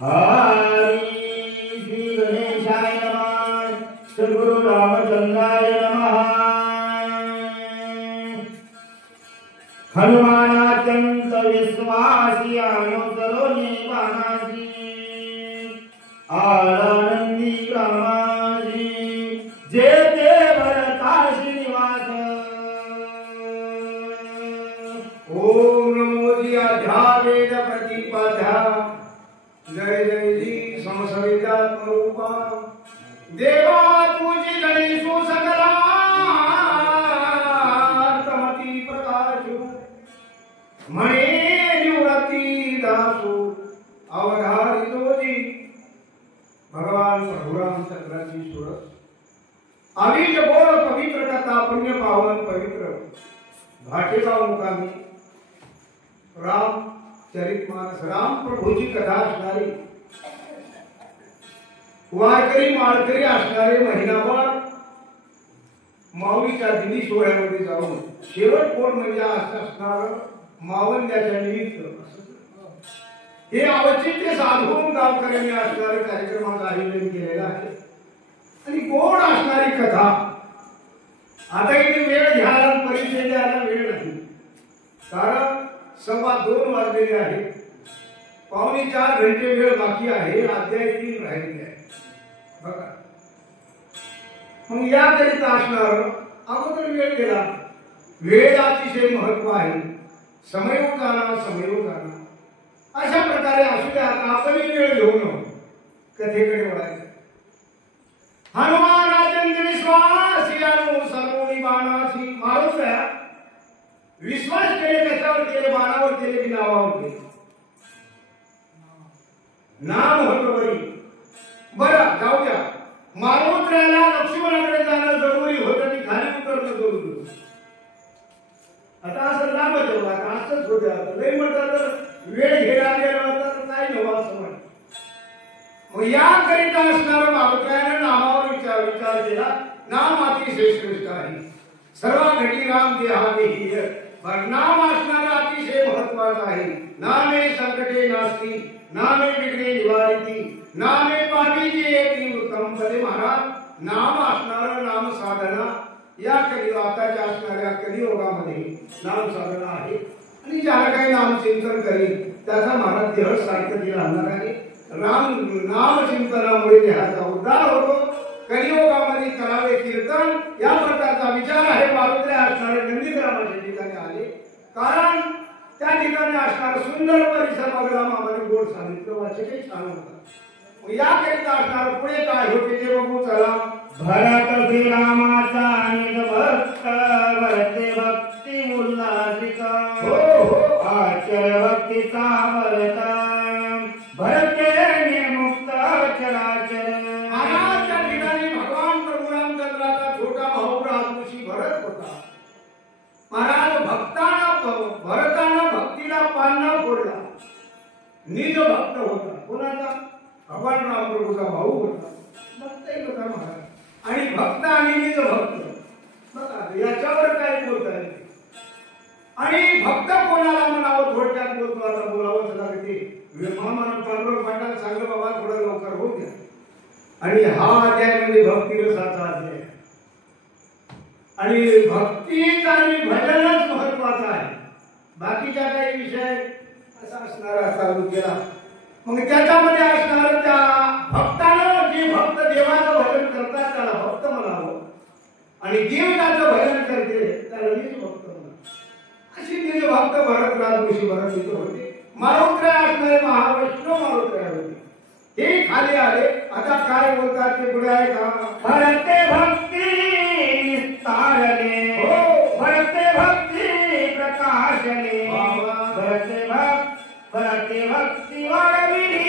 हरि श्री गणेशाय नमः। सद्गुरु रामचंद्राय नमः। हनुमानात्यंत विश्वासी अनुसरो निवासी आनंदी ग्रामाजी जेते भरता श्रीनिवास। ओम नमो अध्या वेद प्रतिपदा जय जय जी संसविद्यात्मरूपा देवा तुझी गणेशो सकलात्मती प्रकाशु मणे निवृत्ती दासु अवधारितो जी भगवान प्रभुराम चक्राची सुरस अभिज बोल पवित्र कथा पुण्य पावन पवित्र भाटेगाव मुकामी राम चरितमानस राम प्रभूची कथा असणारी वारकरी माळकरी असणारे महिनाभर माऊलीच्या दिनी सोहळ्यामध्ये जाऊन शेवट कोण म्हणजे असं असणार मावल्याच्या निमित्त हे औचित्य साधून गावकऱ्यांनी असणारे कार्यक्रमाचं आयोजन केलेलं आहे आणि गोड असणारी कथा। आता इथे वेळ घ्यायला परिचय द्यायला वेळ नाही कारण 2:15 वाजलेले आहे। 3:45 घंटे वेळ बाकी आहे। अध्याय 3 राहिलेले आहे बघा। मग याकरिता असणार अगोदर वेळ गेला। वेळ अतिशय महत्व आहे। समयोग जाणार अशा प्रकारे असू द्या। आपणही वेळ घेऊन कथेकडे वळायचं। हनुमान अत्यंत विश्वासी सर्व बाणासी माणूस विश्वास केले कशावर केले बाणावर केले की नावावर केले नाम होतं बरी बरं जाऊ द्या। मारुत्राला लक्ष्मणाकडे जाणं जरुरी होतं की खाली उतरणं जरुरी होतं। आता असं लांब ठेवला आता असंच होतं। आता लई म्हटलं तर वेळ घ्यायला गेला तर काय नवं असं म्हणत। मग याकरिता असणारा मारुत्राने नामावर विचार केला। नाम अतिशय श्रेष्ठ आहे। सर्व घटी राम देहादेही नाम असणारा अतिशय महत्वाचं आहे। नामे संकटे नास्ती नामे विघ्ने निवारिती नामे पावीची येती उत्तम पदे महाराज। नाम असणारा नाम साधना या कलियुगाच्या असणाऱ्या कलियुगामध्ये नाम साधना आहे आणि ज्याला काही नाम चिंतन करेल त्याचा महाराज देह सार्थकी राहणार आहे। नाम चिंतनामुळे देहाचा उद्धार होतो। कलियुगामध्ये करावे कीर्तन या प्रकारचा विचार आहे। मारुत्रे असणारे नंदीग्रामाच्या ठिकाणी आले कारण त्या ठिकाणी असणारा सुंदर परिसर बघायला मामाने गोड सांगितलं वाचकही छान होता। याकरिता असणार पुढे काय होते ते बघू चला। भरत श्रीरामाचा निज भक्त भरते भक्ती उल्हासिका आचर भक्तीचा भरता भरते मुक्त चराचर। महाराजच्या ठिकाणी भगवान प्रभू रामचंद्राचा छोटा भाऊ राजऋषी भरत होता। महाराज भरताना भक्तीला पान्हा फोडला। निज भक्त होता कोणाचा भगवान राम प्रभूचा भाऊ होता भक्तही होता महाराज आणि भक्त आणि निज भक्त बघा याच्यावर काय बोलता येईल आणि भक्त कोणाला म्हणावं थोडक्यात बोलतो आता बोलावंच लागते। विमामान पांडुरंग पांडा सांगलं बाबा थोडं लवकर होऊ द्या आणि हा अध्याय म्हणजे भक्ती रसाचा अध्याय आणि भक्तीच आणि भजनच महत्वाचं आहे। बाकीच्या काही विषय असा असणारा चालू केला मग त्याच्यामध्ये असणार त्या भक्तानं जे भक्त देवाचं भजन करतात त्याला भक्त म्हणावं आणि देव त्याचं भजन करते त्याला निज भक्त म्हणावं। अशी निज भक्त भरत राजऋषी भरत इथं होते। मारुत्र्य असणारे महावैष्णव मारुत्र्य होते हे खाली आले। आता काय बोलतात ते पुढे आहे का। भरते भक्ती निस्तारले भरते भक्ती प्रकाशले भरते भक्ती वाढविली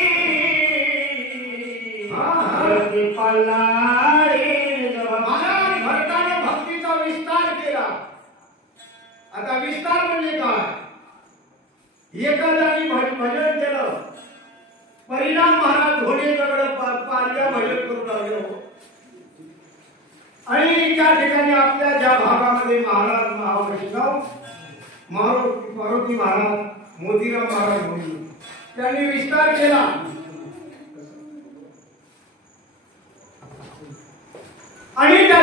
भरते पल्लाळी। महाराज भरताने भक्तीचा विस्तार केला। आता विस्तार म्हणजे काय एका जागी भजन केलं परिणाम महाराज धोणे दगड पारल्या भजन करू लागले आणि त्या ठिकाणी आपल्या ज्या भागामध्ये महाराज महावैष्णव मारुती महाराज मोतीराम महाराज म्हणून त्यांनी विस्तार केला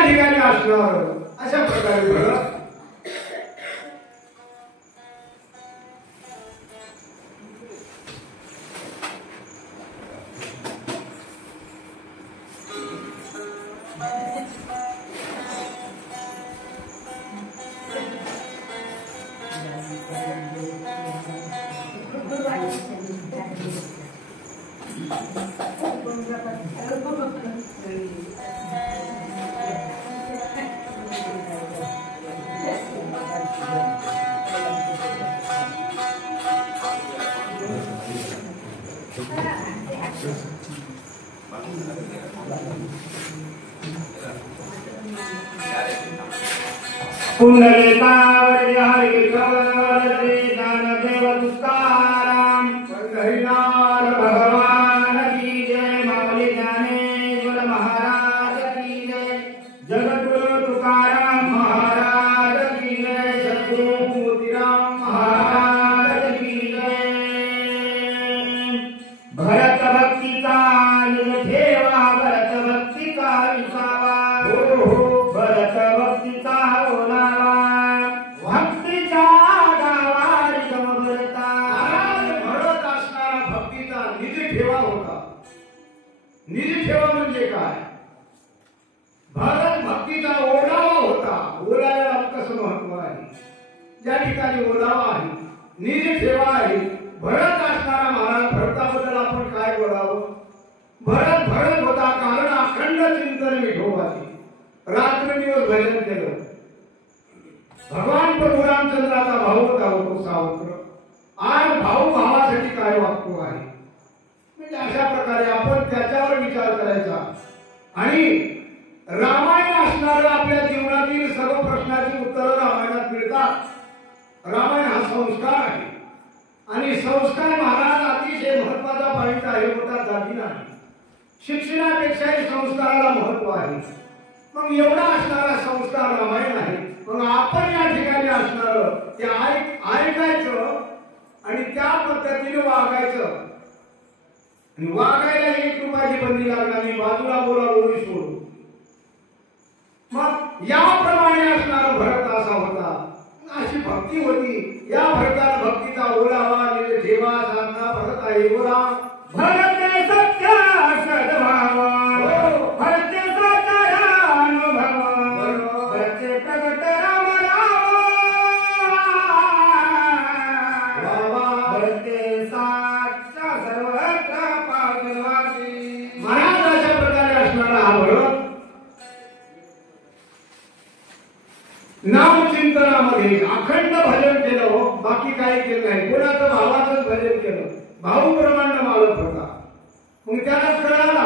ठिकाणी असणार अशा प्रकारे बरं पुंडलिकावरी हरि श्री ज्ञानदेव तुकाराम पंढरीनाथ भगवान की जय माऊली ज्ञानेश्वर महाराज की जय जगद्गुरु तुकाराम महाराज की जय सद्गुरु मोतीराम महाराज की जय भरत भक्तीचा निज ठेवा भरत भक्तीचा विसावा भरत भक्तीचा ओलावा भक्तीच्या गावारी गमभरता भरत असणारा भक्तीचा निज ठेवा होता. निज ठेवा म्हणजे काय? भरत भक्तीचा ओलावा होता. ओलाव्याला कसं महत्व आहे? ज्या ठिकाणी ओलावा आहे निज ठेवा आहे. भरत असणारा महाराज भरताबद्दल आपण काय बोलावं? भरत भरत होता कारण अखंड चिंतन विठोबाचे रात्रदिवस भजन केलं. भगवान प्रभू रामचंद्राचा भाऊ होता होतो सावत्र. आज भाऊ भावासाठी काय वागतो आहे म्हणजे अशा प्रकारे आपण त्याच्यावर विचार करायचा आणि रामायण असणारं आपल्या जीवनातील सर्व प्रश्नाची उत्तरं रामायणात मिळतात. रामायण हा संस्कार आहे आणि संस्कार महाराज अतिशय महत्वाचा पॉईंट आहे. मोठा दागिना आहे. शिक्षणापेक्षाही संस्काराला महत्व आहे. मग एवढा असणारा संस्कार रामायण आहे. मग आपण या ठिकाणी असणार ते ऐकायचं आणि त्या पद्धतीने वागायचं आणि वागायला 1 रुपयाची बंदी लागणार नाही. बाजूला बोला बोली सोडू. मग याप्रमाणे असणारा भरत असा होता. अशी भक्ती होती. या भरताला भक्तीचा ओलावा निज ठेवा साधना भरत आहे. बोला भरत सत्य सद्भाव भरत साकार अनुभव भरत प्रगट राम राम भरत साक्षा सर्वत्र पावनवासी. महाराज अशा प्रकारे असणारा हा भरत नामचिंतनामध्ये अखंड भजन केलं. बाकी काही केलं नाही. कोणाचं भावाचंच भजन केलं. भाऊ प्रमाण मालक होता. मग त्याला कळाला.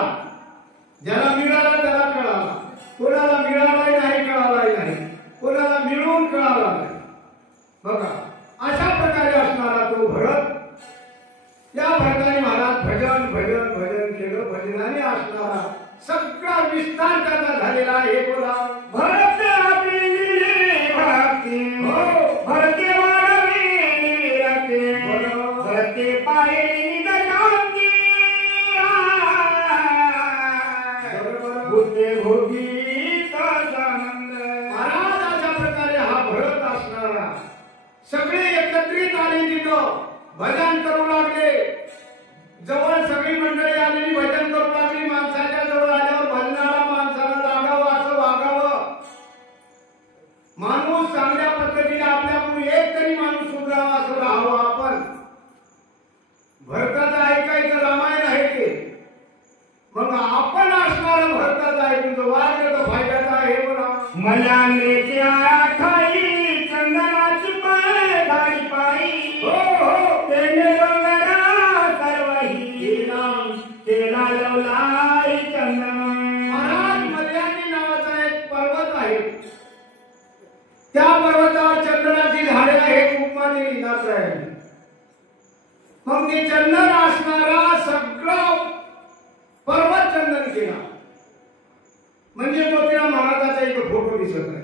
ज्याला मिळाला त्याला कळाला. कोणाला मिळालाही नाही कळालाही नाही. कोणाला मिळून कळाला नाही. बघा अशा प्रकारे असणारा तो भरत. या भरताने महाराज भजन भजन भजन केलं. भजनाने असणारा सगळा विस्तार त्याचा झालेला आहे. बोला भरत आपली भक्ती भरते वाढवी रते भरते पायरी निजांती बुद्धे भोगी आनंद. महाराज अशा प्रकारे हा भरत असणारा सगळे एकत्रित आले. तिथं भजन करू लागले. जवळ सगळी मंडळी आलेली भजन करू लागली. माणसाच्या जवळ आल्यावर भजनाला माणसाला लागावं असं वागावं. माणूस चांगल्या पद्धतीने आपल्याकडून एक तरी माणूस सुधारावा असं राहावं आपण. भरताचं ऐकायचं रामायण आहे ते. मग आपण असणारा भरताचं ऐकून वागलं तर फायद्याचा आहे. बोला मलांगेची आठाई चंदनाची पाय गाडी पायी तेने डोंगरा सर्वही तेला लवलाई चंदन. महाराज मल्यानी नावाचा एक पर्वत आहे. त्या पर्वतावर चंदनाची झाडे आहेत. उपमा दिली नाथरायांनी. मग ते चंदन असणारा सगळा पर्वत चंदन केला. म्हणजे मोतीराम महाराजाचा एक फोटो दिसत आहे.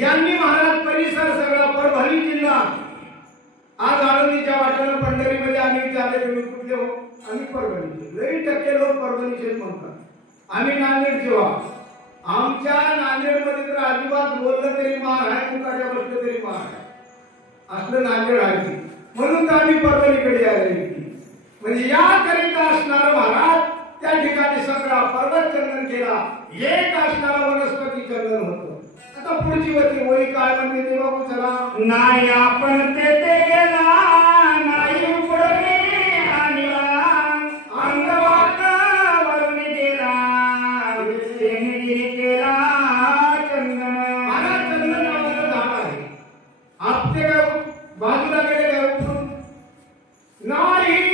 यांनी महाराज परिसर सगळा परभणी जिल्हा आज आळंदीच्या वाटेला पंढरीमध्ये आम्ही विचारले तुम्ही कुठले हो? आम्ही परभणीचे. लई टक्के लोक परभणीचे म्हणतात. आम्ही नांदेडचे व्हा. आमच्या नांदेडमध्ये तर अजिबात बोललं तरी मार आहे, मुकाट्या बसलं तरी मार आहे, असलं नांदेड आहे. म्हणून तर आम्ही परभणीकडे आले. म्हणजे याकरिता असणारा महाराज त्या ठिकाणी सगळा पर्वत चंदन केला, एक असणारा वनस्पती चंदन होतं. आता पुढची वती वही काय म्हणते ते बघू चला. नाही आपण तेथे गेला, नाही उपडणे आणला, अंगवाकावरून गेला, तेने केला चंदन. महाराज चंदन नावाचं झाड आहे. आपटे बाजूला गेले काय उठून नाही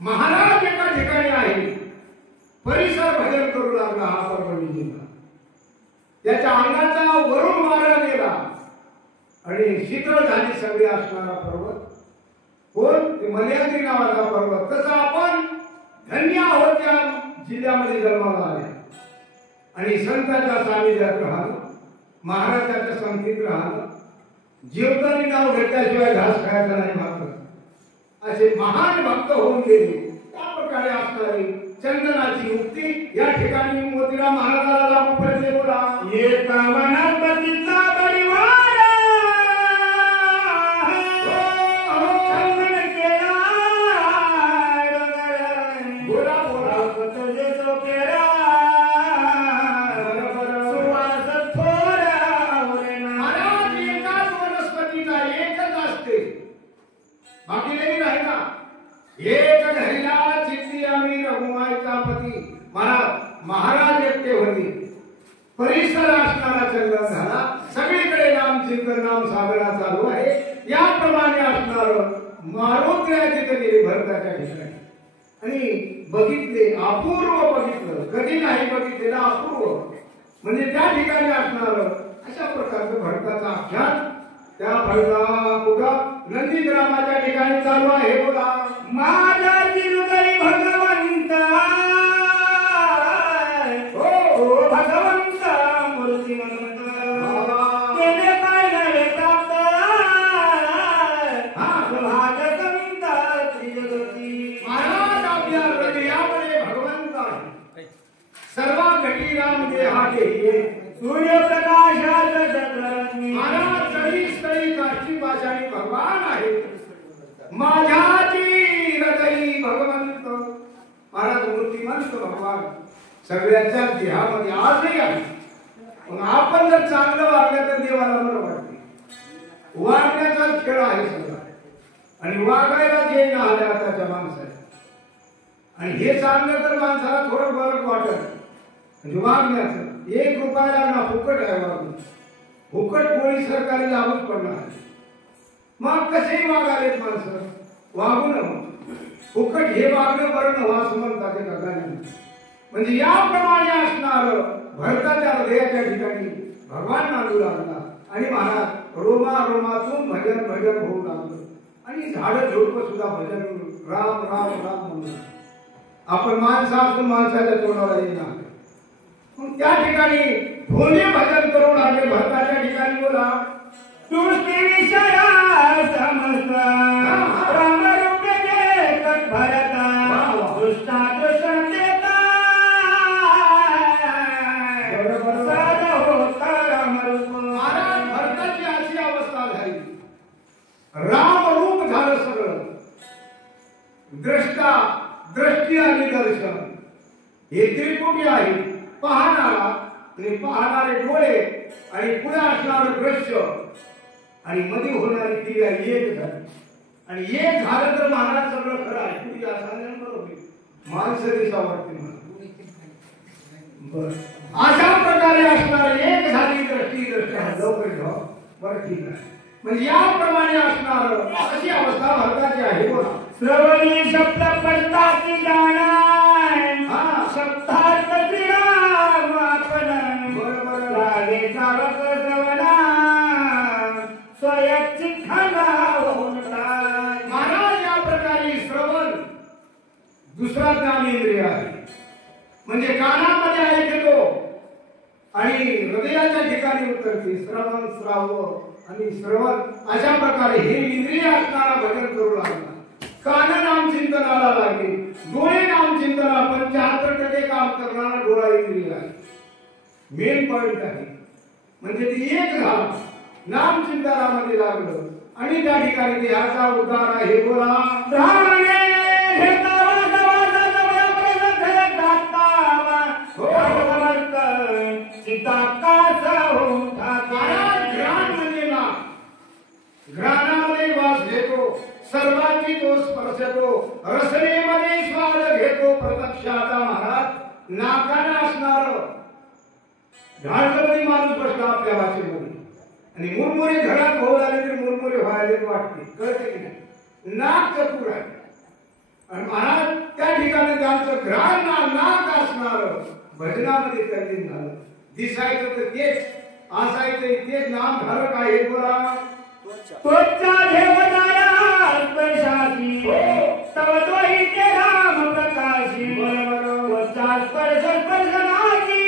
महाराज एका ठिकाणी आहे, परिसर भजन करू लागला. हा परभणी जिल्हा त्याच्या अंगाचा वरून वारा गेला आणि शीतळ झाली सगळी असणारा पर्वत. कोण? मल्याद्री नावाचा पर्वत. तसं आपण धन्य आहोत त्या जिल्ह्यामध्ये जन्माला आल्या आणि संतांच्या सानिध्यात राहिलं, महाराजांच्या संगतीत राहिलं. जीवतानी नाव घेतल्याशिवाय घास खायचा नाही मात्र असे महान भक्त होऊन गेले. त्या प्रकारे असणारी चंदनाची मुक्ती या ठिकाणी मोतीराम महाराजाला लागू पडले. बोला. एक वनस्पतीचा परिवार चंदन केला, बोला बोला. तुझे तो पेरा सुवास थोडा महाराज एकाच वनस्पतीचा एकच असते, बाकी नाही नाही ना. एक घरीला चित्ती आम्ही रघुमाईचा पती. महाराज एकटे होते. परिसर असणारा चंदन झाला, सगळीकडे नाम चिंतन नाम साधना चालू आहे. याप्रमाणे असणार मारुत्र्या तिथे गेले भरताच्या ठिकाणी आणि बघितले, अपूर्व बघितलं, कधी नाही बघितलेलं अपूर्व. म्हणजे त्या ठिकाणी असणार अशा प्रकारचं भरताचा आख्यान त्या भरता कुठं नंदीग्रामाच्या ठिकाणी चालू आहे. बोला. माझा हृदय भगवंत, हो भगवंत मूर्तिमंत, केले काय नव्हे प्राप्त, भाग संत त्रिजगती. महाराज आपल्या हृदयामध्ये भगवंत आहे. सर्व घटीराम देहाटे सूर्यप्रकाशात जगरत्नी. महाराज जरी स्थळी काष्टी पाषाणी भगवान आहे. माझ्याची हृदयी भगवंत. महाराज मूर्तिमंत भगवान सगळ्यांच्या देहामध्ये आजही आहे. मग आपण जर चांगलं वागलं तर देवाला बरं वाटते. वागण्याचा खेळ आहे सगळा आणि वागायला जे ना आल्या आताच्या माणसाला आणि हे चांगलं तर माणसाला थोडं बरं वाटत. म्हणजे वागण्याचं 1 रुपयाला ना फुकट आहे वागणं. फुकट कोणी सरकारी लाभच पडणार. मग कसेही वागालेत माणसं, वागू न फुकट हे वागणं बरं नव्हा असं म्हणतात एका गाण्याने. म्हणजे याप्रमाणे असणार भरताच्या हृदयाच्या ठिकाणी भगवान नांदू लागला आणि महाराज रोमा रोमातून भजन भजन होऊ लागलं आणि झाडं झुडपं सुद्धा भजन राम राम राम म्हणून. आपण माणसं असून माणसाच्या तोंडाला येणार. मग त्या ठिकाणी भोले भजन करू लागले भरताच्या ठिकाणी. बोला. तुझे विषया समस्त रामरूप देखत भरता, दुष्टा दुष्ट देता साध होता रामरूप. महाराज भरताची अशी अवस्था झाली, रामरूप झालं सगळं. द्रष्टा दृष्टी आणि दर्शन हे त्रिपुटी आहे. पाहणारा ते पाहणारे डोळे आणि पुढे असणारं दृश्य आणि मध्ये होणारी क्रिया एक झाली आणि एक झालं तर महाराज सगळं खरं आहे. तुम्ही बरोबर माणसं दिसा वाटते मला. अशा प्रकारे असणार एक झाली दृष्टी दृष्टी लवकर ठेवा बरं ठीक आहे. म्हणजे याप्रमाणे असणार अशी अवस्था भरताची आहे. बोला. श्रवणी शब्द पडतात जाणा, शब्दात श्रीराम आपण रागे सावक श्रवणा स्वयंची खाना महाराज या प्रकारे श्रवण दुसरा ज्ञानेंद्रिय आहे. म्हणजे कानामध्ये ऐकतो आणि हृदयाच्या ठिकाणी उतरते. श्रवण श्राव आणि श्रवण अशा प्रकारे हे इंद्रिय असणारा भजन करू लागला. कान नाम चिंतनाला लागले, डोळे नाम चिंतन चिंतना 75% काम करणारा डोळा इंद्रिय आहे. मेन पॉइंट आहे. म्हणजे ती एक नाम चिंतनामध्ये लागलं आणि त्या ठिकाणी ते याचा उद्धार आहे. बोला धावणे घेतावा गातावा सीता कासा होता घ्राण म्हणजे ना घ्राणामध्ये वास घेतो, सर्वांची तो स्पर्शतो, रसनेमध्ये स्वाद घेतो. प्रत्यक्षाचा महाराज नाकाने असणार ढाळकरी माणूस बसला आपल्या भाषेमध्ये आणि मुरमुरे घरात होऊ लागले तरी मुरमुरे व्हायला वाटते. कळते की नाही? नाक चतुर आहे आणि महाराज त्या ठिकाणी त्यांचं घ्राण नाक असणार भजनामध्ये तल्लीन झालं. दिसायचं तर तेच, असायचं तेच. नाम धारक आहे. बोला त्वचा देवताया स्पर्शासी तव तोही ते राम प्रकाशी त्वचा स्पर्श स्पर्शनाची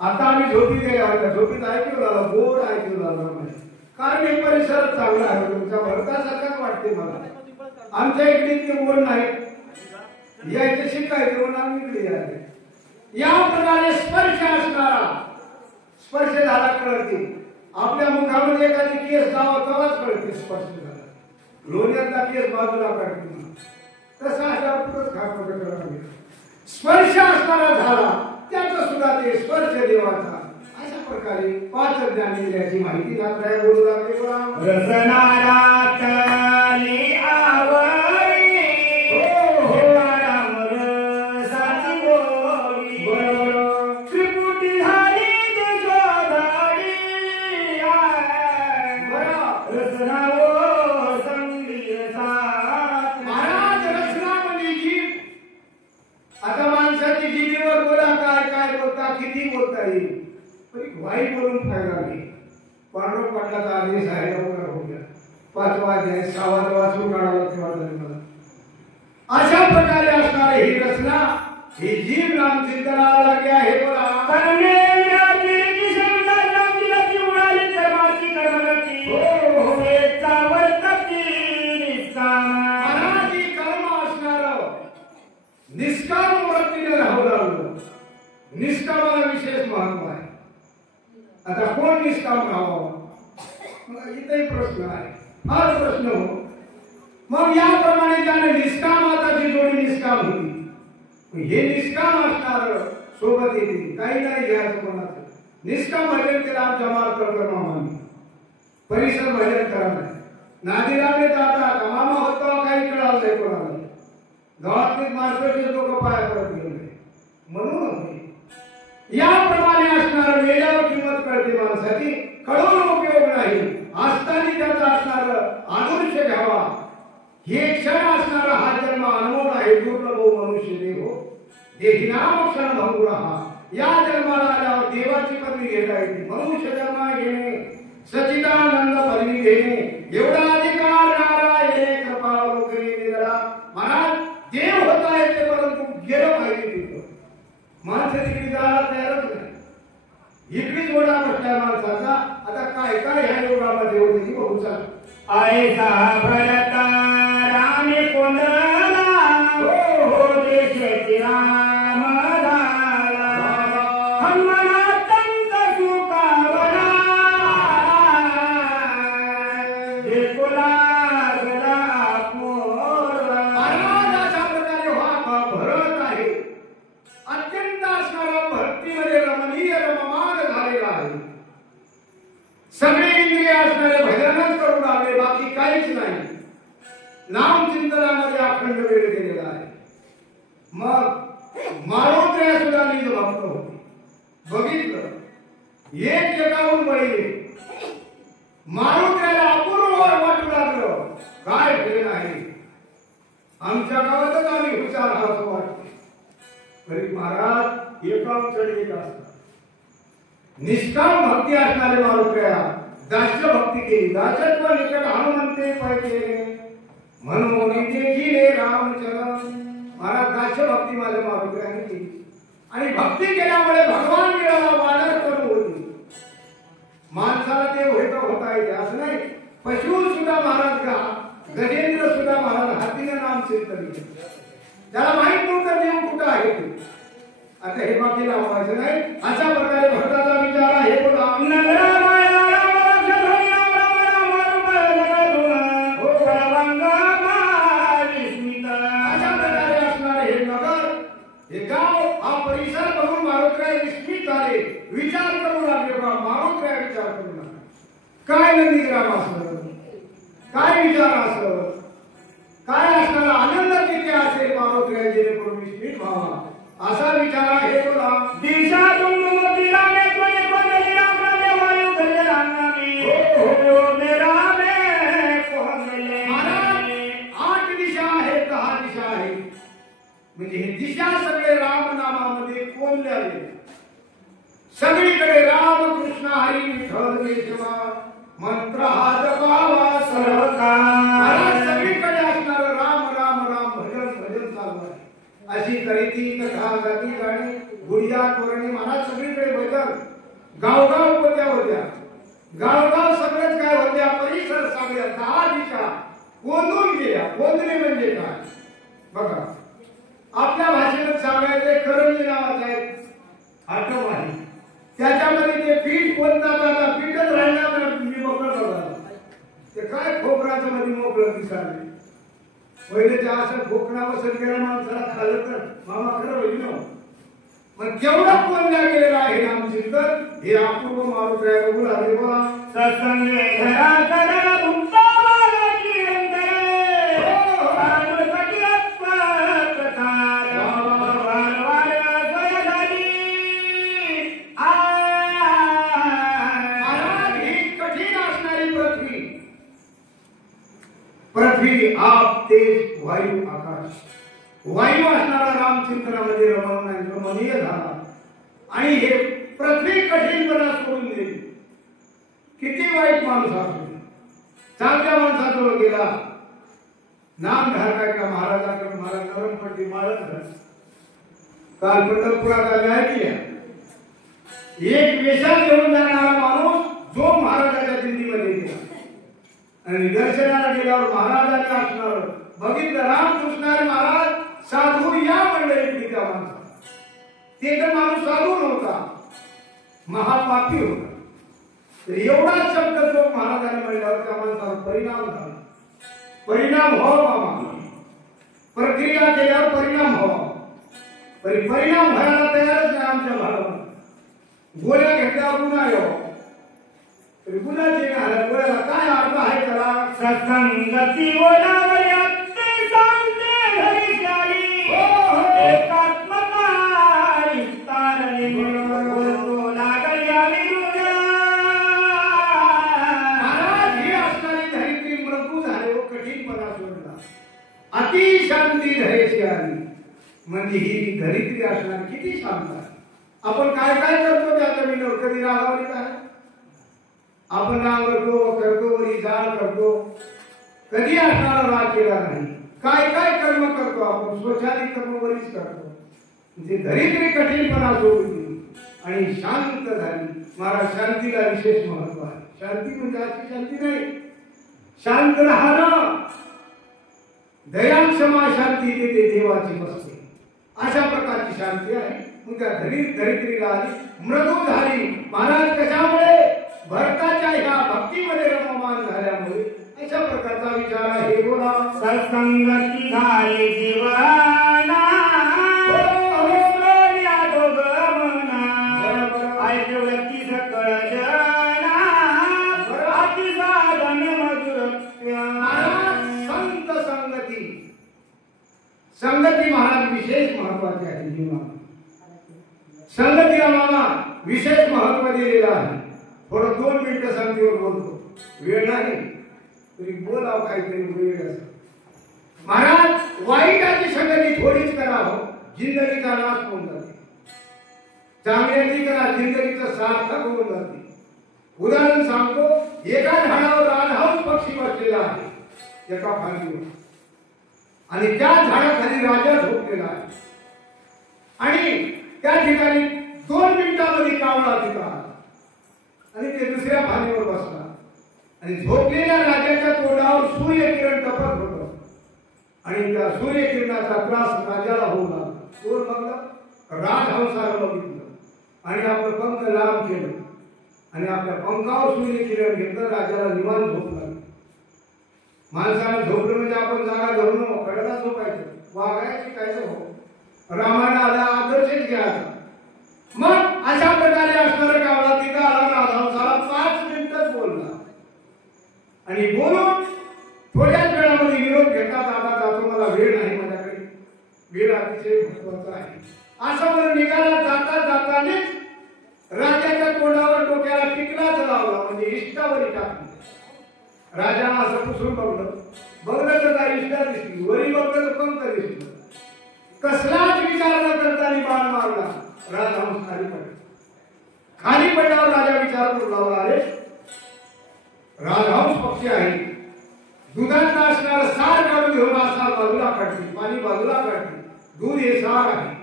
आता आम्ही झोपी गेल्या होत्या. झोपीत ऐकू लागला, गोड ऐकू लागला. कारण हे परिसर चांगला आहे. तुमचा भरतासारखाच वाटते मला. आमच्या इकडे इतके गोड नाही. यायचं शिकायचं म्हणून आम्ही इकडे यायचे. या प्रकारे स्पर्श असणारा स्पर्श झाला कळते. आपल्या मुखामध्ये एखादी केस जावा तेव्हाच कळते स्पर्श झाला. लोण्यातला केस बाजूला काढते. तसा अशा पुढंच खापट स्पर्श असणारा झाला त्याचा सुद्धा ते स्पर्श देवाचा. अशा प्रकारे पाच ज्ञान दिल्याची माहिती नाथराय बोलू लागले. रसनारा तली आवरी साची गोरी त्रिपुटी झाली देशोधारी रसनावो संगीय साथ. महाराज रचना म्हणजे जीभ. आता माणसाची जिभेवर बोला काय काय बोलता, किती बोलता येईल, पण वाई बोलून फायदा नाही. पांडव पाटलाचा आदेश आहे लवकर होऊ द्या. 5वा अध्याय 6वा वाचून काढावा तेव्हा मला. अशा प्रकारे असणारे ही रचना, ही जीभ नाम चिंतनाला लागली आहे. बोला निष्काम वृत्तीने राहू लागलं. निष्कामाला विशेष महत्व आहे. आता कोण निष्काम राहावं, इथेही प्रश्न आहे. हा प्रश्न हो. मग याप्रमाणे त्याने निष्कामाची जोडी निष्काम होती. हे निष्काम असणार सोबत येते. काही नाही घ्यायचं कोणाचं. निष्काम भजन केलं आमच्या मार्ग मामांनी. परिसर भजन करा नाही. नादी लागले तर आता मामा होता काही कळालं नाही कोणाला. गावातले मार्केटचे लोक पाया पडत गेले म्हणून याप्रमाणे असणार वेळेवर किंमत कळते माणसाची. कळून उपयोग नाही. असताना त्याचा असणार आदर्श घ्यावा. हे क्षण असणारा हा जन्म अनमोल आहे. दुर्लभ मनुष्य देव देही नाम क्षण भंगुरा. या जन्माला आल्यावर देवाची पदवी घेता येते. मनुष्य जन्म घेणे, सच्चिदानंद पदवी घेणे एवढा अधिकार नारायण कृपावलोकने दिला. महाराज देव होता येते परंतु गेलं पाहिजे तिथं. माणसं तिकडे जायला तयारच नाही. इकडेच ओढा बसल्या माणसाचा. आता काय काय ह्या योगामध्ये होते की बघू चाल. ऐसा भरत रामे कोंडला हो देशाची राम झाला. हनुमंत सुखावला देकुला गला मोरला. महाराजाच्या प्रकारे हा भरत आहे. अत्यंत असणारा भक्तीमध्ये रमणीय रममान झालेला आहे. सगळे इंद्रिय असणारे भजनच करून आले, बाकी काहीच नाही. नाम चिंतनामध्ये अखंड वेळ गेलेला आहे. मग मारोत्र्या सुद्धा निज भक्त होते. बघितलं एक जगावून बळी मारोत्र्याला अपूर्व वाटू लागलं. काय प्रेम आहे. आमच्या गावातच आम्ही हुशार आहोत वाटते. तरी महाराज एकाम चढ एक असतात. निष्काम भक्ती असणारे मारुत्र्या दास्य भक्ती केली. दासत्व निकट हनुमंते पाहिजे म्हणून केले रामचरण. महाराज दास्य भक्ती माझ्या मारुत्र्याने केली आणि भक्ती केल्यामुळे भगवान मिळाला. वानर करून होती माणसाला ते होता येते असं नाही. पशु सुद्धा महाराज का गजेंद्र सुद्धा महाराज हातीने नाम चिंतन त्याला माहित नव्हतं देव कुठं आहे ते. आता हे बाकी लावायचं नाही. अशा प्रकारे भरताचा विचार आहे. अशा प्रकारे असणारे हे नगर हे गाव हा परिसर बघून मारुतराय विस्मित झाले. विचार करू लागले बा मारुतराय विचार करू लागले काय नंदीग्राम असलं काय विचार असलं काय असणारा आनंद किती असेल मारुतराय जेणेकरून विस्मित व्हावा असा विचार आहे. बोला दिशा तुम मोतीला में कोने कोने राम राम वायु गले राम हो मेरा में कोने महाराज 8 दिशा आहेत 10 दिशा आहेत म्हणजे हे दिशा सगळे राम नामामध्ये कोणले आले. सगळीकडे राम कृष्ण हरी विठ्ठल केशवा मंत्र हा जपावा सर्व काळ. सगळीकडे असणार राम राम राम भजन भजन चालू आहे. अशी करीती कथा गाती गाणी गुडिया तोरणी महाराज सगळीकडे भजन गावगाव होत्या गावगाव सगळंच काय होत्या. परिसर सगळ्या 10 दिशा कोंदून गेल्या. कोंदणे म्हणजे काय बघा आपल्या भाषेत सांगायचे करंजी नावाचं आहे आठव आहे. त्याच्यामध्ये ते पीठ कोणतात आता पीठच राहिला मी मोकळं बघा ते काय खोबराचं मध्ये मोकळं दिसाले. पहिले त्या असं खोकणा बसत गेला माणसाला खाल्लं तर मामा खरं होईल ना. मग केवढं कोणत्या गेलेलं आहे रामचिंतन हे अपूर्व मारुतराय बघू लागले. बोला सत्संग घरा करा भुक्ता की अंतरे पांडु कटियत्व प्रकार वारवार सोय झाली. महाराज ही कठीण असणारी पृथ्वी आप तेज वायू आकाश वायू असणारा रामचिंतनामध्ये रमणीय झाला आणि हे पृथ्वी कठीणपणा सोडून दिली. किती वाईट माणूस असतो चांगल्या माणसाजवळ गेला नाम धारका का महाराजाकडे महाराज नरमपट्टी माळत काल पंढरपुरात आले ऐकल्या. एक वेशात घेऊन जाणारा माणूस जो महाराजाच्या दिंडीमध्ये गेला आणि दर्शनाला गेल्यावर महाराजांनी असणार बघितलं रामकृष्ण महाराज साधू या मंडळीत त्या माणसा ते तर माणूस साधू नव्हता महापापी होता. तर एवढा शब्द जो महाराजांनी म्हणल्यावर त्या माणसावर परिणाम झाला. परिणाम व्हावा बाबा प्रक्रिया केल्यावर परिणाम व्हावा. परिणाम व्हायला तयारच नाही आमच्या भागात. गोळ्या घेतल्यावर गुन्हा येऊ तरी गुन्हाची गोळ्याला काय अर्थ आहे त्याला. सत्संगती ओलावली अत्ते सांगते घरी जाली एकात्मता विस्तारली तो लागल्या विरुद्ध. महाराज ही असणारी धरित्री मृत्यू झाले व कठीणपणा सोडला. अति शांती धैर्याची आली म्हणजे ही धरित्री असणार किती शांत आहे. आपण काय काय करतो त्या जमिनीवर कधी रागावली काय आपण राग करतो वरी जाळ करतो कधी असणारा राग केला नाही. काय काय कर्म करतो आपण स्वच्छादी कर्म वरीच करतो. म्हणजे धरित्री कठीणपणा सोडली आणि शांत झाली. महाराज शांतीला विशेष महत्व आहे. शांती म्हणजे अशी शांती नाही शांत राहणं दया क्षमा शांती देते देवाची बसते अशा प्रकारची शांती आहे. मग त्या धरित्रीला आली मृदू झाली. महाराज कशामुळे भरताच्या ह्या भक्तीमध्ये रममान झाल्यामुळे अशा प्रकारचा विचार आहे. बोला सत्संगती झाली जीवना ऐक व्यक्ती सकळ जना अतिसाधन मधुर संत संगती महाराज विशेष महत्वाची आहे जीवनात. संगतीला मामा विशेष महत्व दिलेलं आहे. थोडं 2 मिनिटं संगतीवर बोलतो वेळ नाही तरी बोलाव काहीतरी वेळ असं. महाराज वाईटाची संगती थोडीच करावं जिंदगीचा नाश होऊन जाते. चांगल्याची करा जिंदगीचं सार्थक होऊन जाते. उदाहरण सांगतो एका झाडावर राजहंस पक्षी बसलेला आहे एका फांदीवर आणि त्या झाडाखाली राजा झोपलेला आहे आणि त्या ठिकाणी 2 मिनिटांमध्ये कावळा तिथं आला आणि ते दुसऱ्या भानीवर बसला आणि झोपलेल्या राजाच्या तोंडावर सूर्यकिरण टपत होतं आणि त्या सूर्यकिरणाचा त्रास राजाला होऊ लागला. कोण बघलं? राजहंसाला बघितलं आणि आपलं पंख लांब केलं आणि आपल्या पंखावर सूर्यकिरण घेतलं. राजाला निवांत झोप लागली. माणसाला झोपलं म्हणजे आपण जागा धरून कडेला झोपायचं, वागायची काय हो. रामायणाला आदर्शच घ्यायचा. मग अशा प्रकारे असणारा कावळा तिथं आला. राजहंसाला 5 मिनिटच बोलला आणि बोलून थोड्याच वेळामध्ये विरोध घेतात. आता जातो, मला वेळ नाही, माझ्याकडे वेळ अतिशय महत्वाचा आहे असं म्हणून निघाला. जाता जातानेच राजाच्या तोंडावर डोक्याला टिकलाच लावला, म्हणजे इष्टावरी टाकली. राजाला असं पुसून बघलं तर काय इष्टा दिसली, वरी बघलं तर पंख दिसलं. कसलाच विचार न करता बाण मारला. राजहंस खाली पडला. खाली पडल्यावर राजा विचार करू लागला, अरे राजहंस पक्षी आहे, दुधात असणारा सार काढून घेऊन असा बाजूला काढते, पाणी बाजूला काढते. दूध हे सार आहे,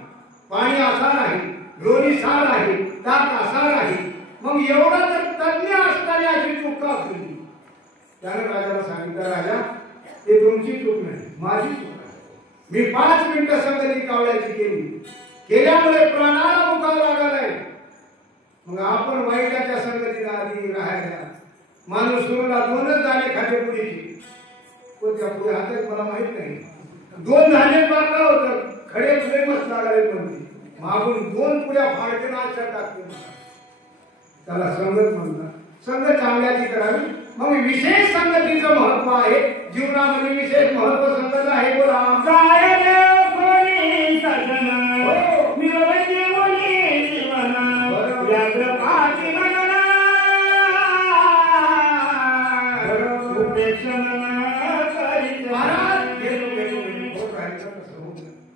पाणी असार आहे, लोणी सार आहे, ताक असार आहे. मग एवढा तर तज्ञ असताना अशी चूक का केली? त्याने राजाला सांगितलं, राजा हे तुमची चूक नाही, माझी चूक आहे. मी 5 मिनिटं संगती कावळ्याची केल्यामुळे प्राणाला मुकावं लागलाय. मग आपण वाईटाच्या संगतीला आधी राहायला. माणूस सुरूला 2च दाणे खाते पुढीची, कोणत्या पुढे हातात मला माहित नाही. 2 धान्य पाकलं होतं, खडे पुढे मस्त लागले म्हणते. मागून 2 पुड्या फाडते ना टाकते. त्याला संगत म्हणतात. संगत चांगल्याची करावी. मग विशेष संगतीचं महत्व आहे. जीवनामध्ये विशेष महत्व संगत आहे. बोला काय कोणी सजन मिळवते कोणी जीवन व्याघ्र पाठी मनना उपेक्षण करीत. महाराज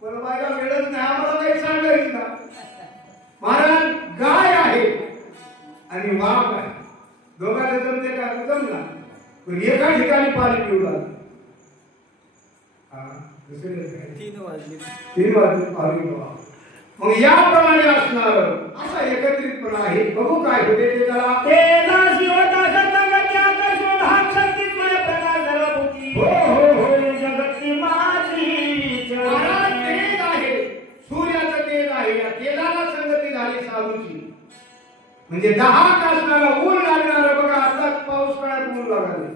पण माझ्या वेळच नाही, आम्हाला काही सांगायचं ना. महाराज गाय आहे आणि वाघ आहे, दोघांचे जमते का? जमला. पण एका ठिकाणी पाणी पिऊ लागलं. 3 वाजले पाणी पिऊ. मग याप्रमाणे असणार असा एकत्रितपणा आहे. बघू काय होते ते. त्याला तेजा शिवता सतगत्या प्रशोधा शक्तिमय प्रकाश सर्वभूती. हो जगती माझी. महाराज तेज आहे, सूर्याचं तेज आहे. या तेजाला संगती झाली साधूची. म्हणजे 10 तासाला ऊन लागणार. बघा आता पाऊस काळात ऊन लागले.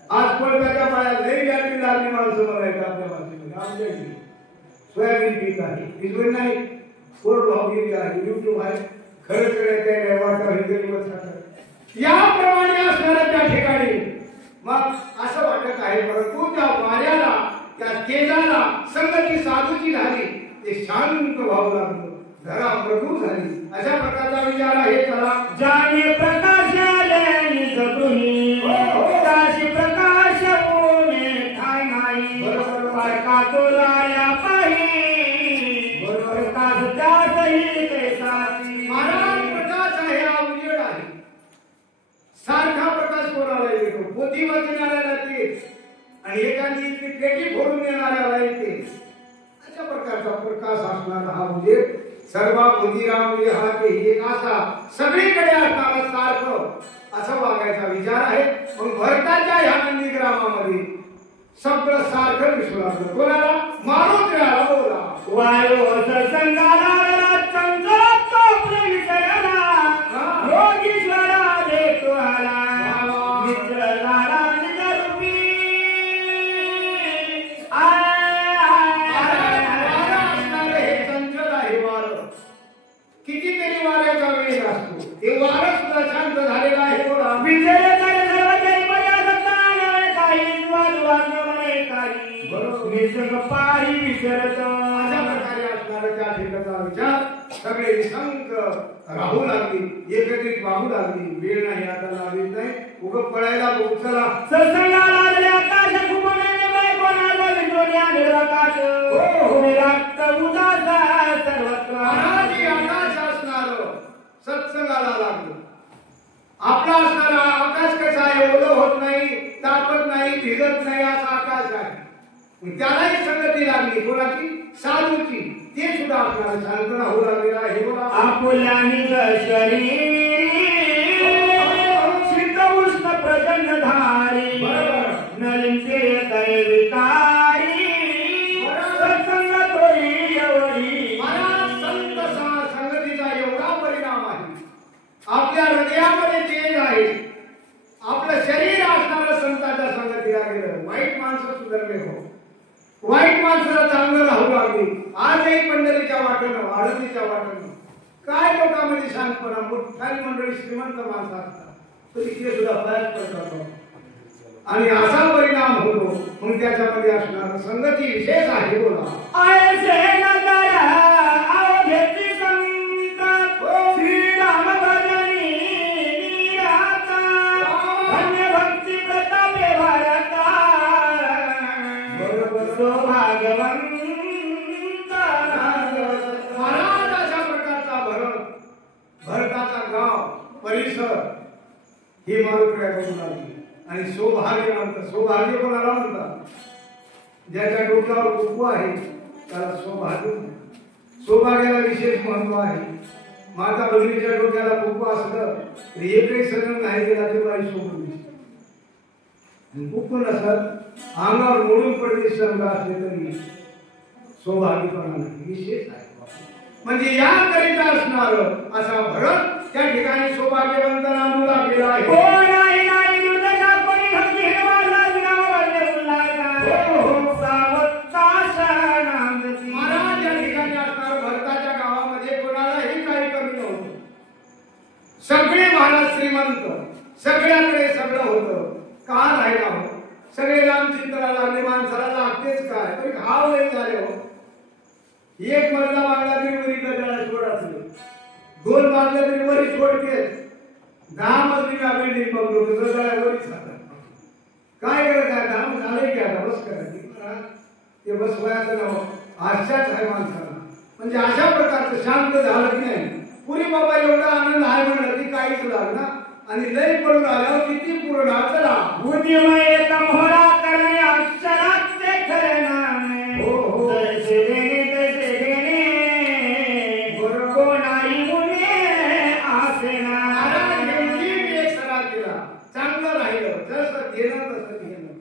आज पडत्याच्या पायात लई गाठी लागली माणसं म्हणायचं आपल्या भाषेमध्ये. आमच्या इथे सोयाबीन पीक आहे, भिजवण नाही, कोरडवाहू गेली आहे, युट्यूब आहे, खरंच करायचं याप्रमाणे असणाऱ्या त्या ठिकाणी मग असं वाटत आहे. परंतु त्या वाऱ्याला, त्या तेजाला संगती साधूची झाली. ते शांत व्हावं लागलं, धरा प्रभू झाली. अशा प्रकारचा विचार आहे. चला जाने प्रकाशाले निजगृही काशी प्रकाश होणे ठाय नाही. परका तोलाया पाही प्रकाश त्यातही ते साची. महाराज प्रकाश आहे, हा उजेड आहे. सारखा प्रकाश कोणाला येतो? पोथी वाचणाऱ्याला तेच आणि एखादी पेटी फोडून येणाऱ्याला तेच. अशा प्रकारचा प्रकाश असणारा हा उजेड सर्व बुद्धिराम हा एक असा सगळीकडे असणारा सारखं असं वागायचा विचार आहे. मग भरताच्या ह्या नंदीग्रामामध्ये सगळं सारखं दिसू लागलं. कोणाला? मारुतीला. बोला वायो सत्संगाला चंद्रतो प्रविशयना योगीश्वरा देतो आला मित्रलाला निजरूपी. कितीतरी वाऱ्याचा वेग असतो. ते वारं सुद्धा शांत झालेला आहे. बोला विजय करे सर्वजय मर्यादा काही वाजवान म्हणे काही निसर्ग पाही विसरत. अशा प्रकारे असणारा त्या ठिकाणचा विचार सगळे निसंक राहू लागली, एकत्रित वाहू लागली. वेळ नाही आता लागलीच नाही. उगं पळायला चला सत्संगाला आलेले आकाश कुंभमेने बाय कोणाला विंडोल्या निर्वाकाश. विराक्त उदासा सर्वत्र. महाराज आकाश असणार सत्संगाला लागलं. आपला असणारा आकाश कसा आहे? ओलं होत नाही, तापत नाही, भिजत नाही असा आकाश आहे. त्यालाही संगती लागली. कोणाची? साधूची. ते सुद्धा आपल्याला शांत राहू लागलेला आहे. बोला आपुल्या निज शरीर जन्मधारी नलिंचे दैविकारी सत्संग तोरी एवढी संगतीचा एवढा परिणाम आहे आपल्या हृदयामध्ये तेज आहे आपलं शरीर असणारं संतांच्या संगतीला गेलं वाईट माणसं सुधारले हो वाईट माणसाला चांगलं राहू लागली आजही पंढरीच्या वाटेनं आळंदीच्या वाटेनं काय लोकांमध्ये शांतपणा मोठी मंडळी श्रीमंत माणसं असतात तर इकडे सुद्धा बऱ्याच पडतात आणि असा परिणाम होतो मग त्याच्यामध्ये असणार संगती विशेष आहे बोला आयसे नगर अवघेची संत श्रीराम भजनी निराता धन्य भक्ती प्रतापे भारता सौभाग्यवंत महाराज अशा प्रकारचा भरताचा गाव परिसर ही मारुतीला करून लागली आणि सौभाग्य कोणाला म्हणतात ज्याच्या डोक्यावर कुंकू आहे त्याला सौभाग्याला विशेष महत्व आहे माता भगिनीच्या डोक्याला कुंकू असलं तरी एकही सण नाही गेला तरी बाई सोडून दिसते कुंकू नसत अंगावर मोडून पडली संघ असले तरी सौभाग्यपणा नाही विशेष आहे म्हणजे याकरिता असणार असा भरत त्या ठिकाणी सौभाग्यवंत नांदूला गेला आहे महाराज या ठिकाणी असणार भरताच्या गावामध्ये कोणालाही काही कमी नव्हतं सगळे महाराज श्रीमंत सगळ्याकडे सगळं होतं का राहिला हो सगळे रामचिंतनाला लागले माणसाला लागतेच काय तरी घाव नाही झाले हो एक मजला बांधला तरी वरी गजाला सोड असले दोन बांधले तरी वरी सोडते 10 मजली बिल्डिंग बघलो गजाला वरीच काय करत आहे 10 झाले की आता बस करा ते बस वयाचं नाव आशाच आहे माणसाला म्हणजे अशा प्रकारचं शांत झालं की नाही पुरी बाबा एवढा आनंद आहे म्हणलं की काहीच लागणार आणि लय पडून आल्यावर किती पूर्ण चला बुद्धिमय तमोरा करणे अक्षरात ते खरे नामे हो जैसे देणे तैसे घेणे कोणाही मुने आसे ना एक सराव केला चांगलं राहिलं जसं घेणं तसं घेणं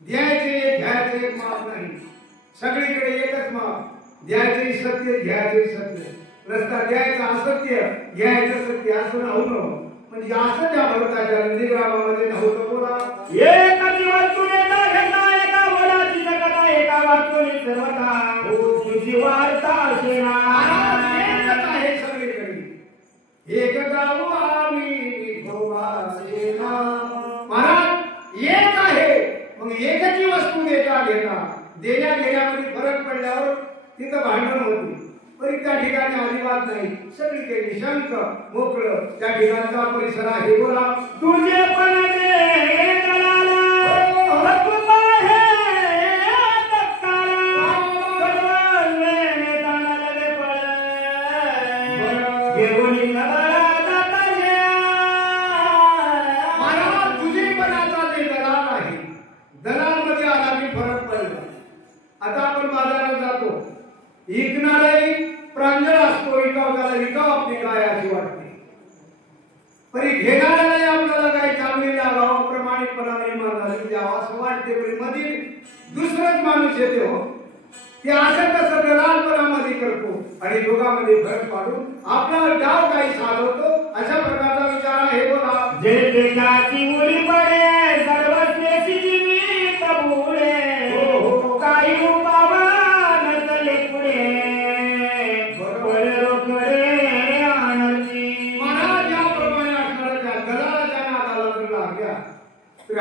द्यायचे घ्यायचे माप नाही सगळीकडे एकच माप द्यायचे सत्य घ्यायचे सत्य रस्ता द्यायचा असत्य घ्यायचं सत्य असं राहू म्हणजे असं त्या भरताच्या नंदीग्रामामध्ये नव्हतं बोला एका दिवसून एका घटना एका बोलाची जगता एका वाचून सर्वता तुझी वार्ता असेना आहे सगळीकडे एक गाव आम्ही विठोबासेना महाराज एक आहे मग एकची वस्तू एका घेता देण्या घेण्यामध्ये फरक पडल्यावर तिथं भांडण होती पण त्या ठिकाणी अजिबात नाही सगळीकडे निशंक मोकळं त्या ठिकाणचा परिसर आहे बोला तुझे पण तुझेपणाचा जे दलाल आहे दलालमध्ये आला की फरक पडला आता आपण बाजारात जातो विकणारे प्रांजळ असतो विकाव आपली काय अशी वाटते पण घेणाऱ्याला आपल्याला काही चांगली लागावं प्रमाणितपणा निर्माण झाली द्यावा असं वाटते पण मध्ये दुसरंच माणूस येते हो ते असं कसं दलालपणामध्ये करतो आणि दोघांमध्ये फरक पाडून आपला डाव काही साधवतो अशा प्रकारचा विचार आहे बोला जे देशाची मुली पडे सर्वस्वेची जीवित बुडे काही उपावा नसले पुढे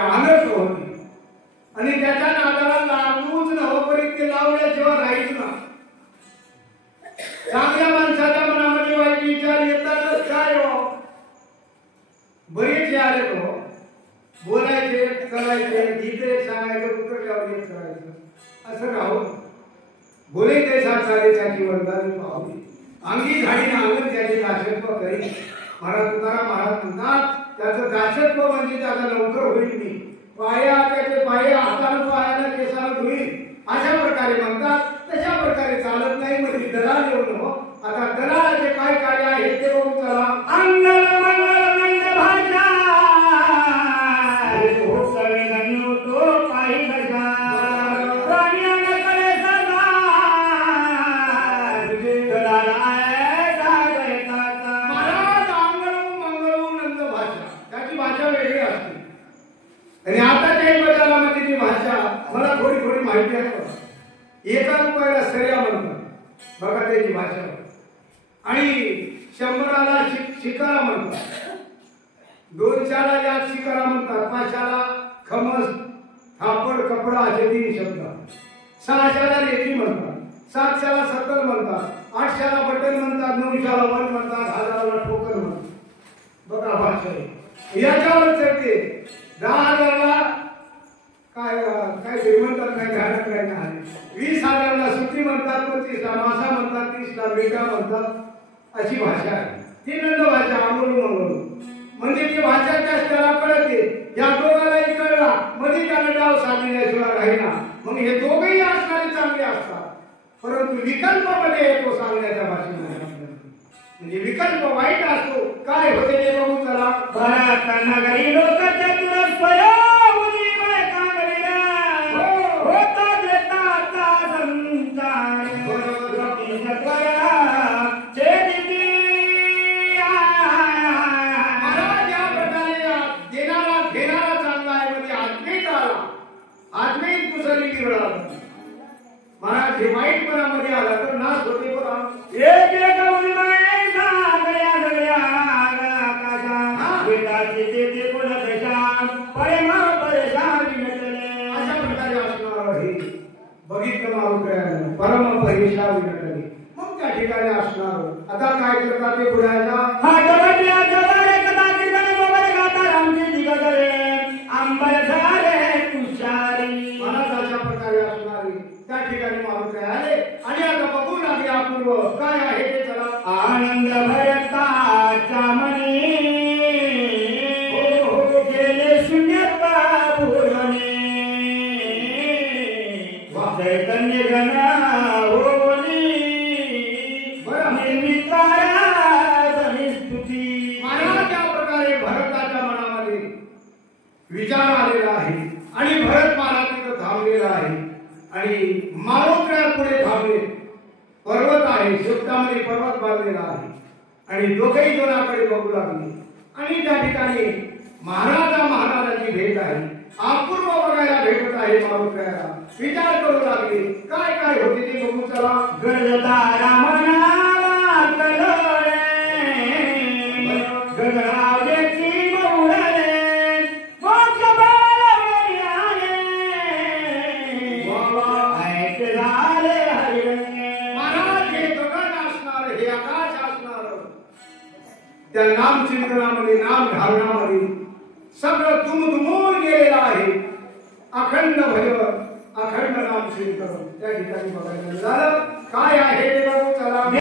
आनंद होती आणि त्याच्या नादाला लागूच नवपरीत ते लावल्याशिवाय राहीच ना चांगल्या माणसाच्या मनामध्ये वाईट विचार येतातच काय हो बरेच आले तो बोलायचे करायचे गीते सांगायचं उतरल्यावर येत करायचं असं राहून बोले ते साक्षात त्याची वरदानी पाहू अंगी झाडी अंगण त्याची दाशत्व करी महाराज तुकाराम महाराज म्हणतात त्याचं दाशत्व म्हणजे त्याचा लवकर होईल मी पाया त्याचे पाय हातानं पायानं केसानं धुईल अशा प्रकारे म्हणतात तशा प्रकारे चालत नाही म्हणजे दलाल येऊ नको आता दलालाचे काय कार्य आहे ते बघू चला अंगल मंगल मंगल भाषा भाषा आणि 100ला शिकारा म्हणतात, 200ला यात शिकारा म्हणतात, 500ला खमस थापड कपडा असे 3 शब्द, 600ला रेती म्हणतात, 700ला सत्तर म्हणतात, 800ला बटन म्हणतात, 900ला वन म्हणतात, 1000ला ठोकर म्हणतात. बघा भाषा आहे याच्यावर चढते. 10,000ला काय काय म्हणतात, काय घालत काय नाही. 20,000ला सुट्टी म्हणतात, 25ला मासा म्हणतात, 30ला बेटा म्हणतात. अशी भाषा आहे ती नंद भाषा. आंदोलन म्हणजे ती भाषा त्याला कळते. या दोघांनाही कळला मध्ये त्याला डाव सांगण्याशिवाय राहिला. मग हे दोघेही असणारे चांगले असतात, परंतु विकल्पामध्ये येतो सांगण्याच्या भाषेमध्ये. म्हणजे विकल्प वाईट असतो. काय होते ते बघू चला. भरत नगरी लोक चतुर स्वयंभूनी कांगडीला होता देताचा संचार महाराज या प्रकारे देणारा घेणारा चांगला आहे. म्हणजे आत्मीत आला, आत्मीत कुसली गिरला. महाराज हे वाईटपणामध्ये आला तर नाश होते. बघा एक एक उन्मय सगळ्या सगळ्या आकाशात वेदाचे ते कोण दशा परम परेशान विनटले. अशा प्रकारे असणार आहे. बघितलं मारुती परम परेशान विनटले. मग त्या ठिकाणी असणार. आता काय करतात ते पुढायला हातवटल्या जवळ कदाचित मोबाईल गाता रामजी दिगदरे अंबर झाले तुषारी. महाराज अशा प्रकारे असणार आहे. त्या ठिकाणी मारुती आले आणि आता बघू लागले अपूर्व काय आहे ते चला. आनंद भरताच्या मनी गेले शून्यता पूर्वने चैतन्य घना होली निर्मितारा स्तुती. महाराज या प्रकारे भरताच्या मनामध्ये विचार आलेला आहे आणि भरत महाराज तिथं थांबलेला आहे आणि मारुतीला पुढे थांबले. पर्वत आहे, शेपटामध्ये पर्वत बांधलेला आहे आणि दोघेही दोनाकडे बघू लागले. आणि त्या ठिकाणी महाराजांची भेट आहे. अपूर्व बघायला भेटत आहे. मारुतीला विचार करू लागले काय काय होते ते बघू चला. गरजता रामनामा कलोळे गगनावलेची मौळले मोक्ष बाळ आले ऐक झाले हरिणे. महाराज हे गगन असणार, हे आकाश असणार. त्या नाम चिंतनामध्ये नाम धारणामध्ये सगळं दुमदुमून गेलेलं आहे. अखंड भय, अखंड नाम चिंतन त्या ठिकाणी बघायला झालं. काय आहे ते बघू चला.